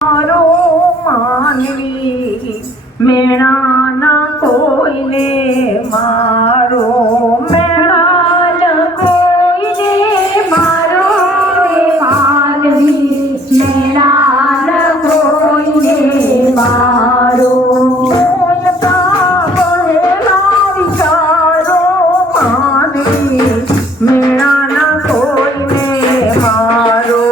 મારો માનવી મેણા ના કોઈને મારો મેણા ન કોઈને મારો માનવી મેણા ન કોઈને મારો બોલતા બોલેલા વિચારો માનવી મેણા ના કોઈને મારો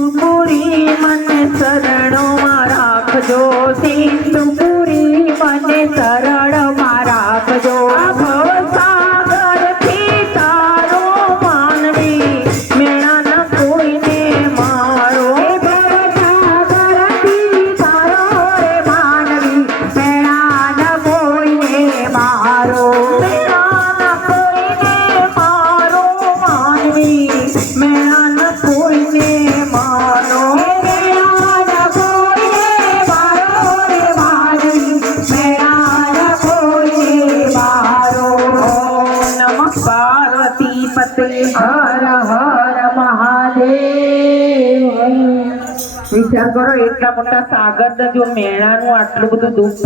સિંધુપુરી મને શરણોમાં રાખજો સિંધુપુરી મને શરણમાં રાખજો ભવસાગરથી તારો માનવી મેળા ન કોઈને મારો ભવસાગરથી તારો રે માનવી મેળા ન કોઈને મારો મેળા ન કોઈને મારો માનવી મેળા ન કોઈને મારો મેળા ન કોઈને મારો રે માનવી મેળા ન કોઈને મારો ઓમ નમઃ પાર્વતી પતે હર હર મહાદેવ. વિચાર કરો એટલા મોટા સાગર જો મેળાનું આટલું બધું દુઃખ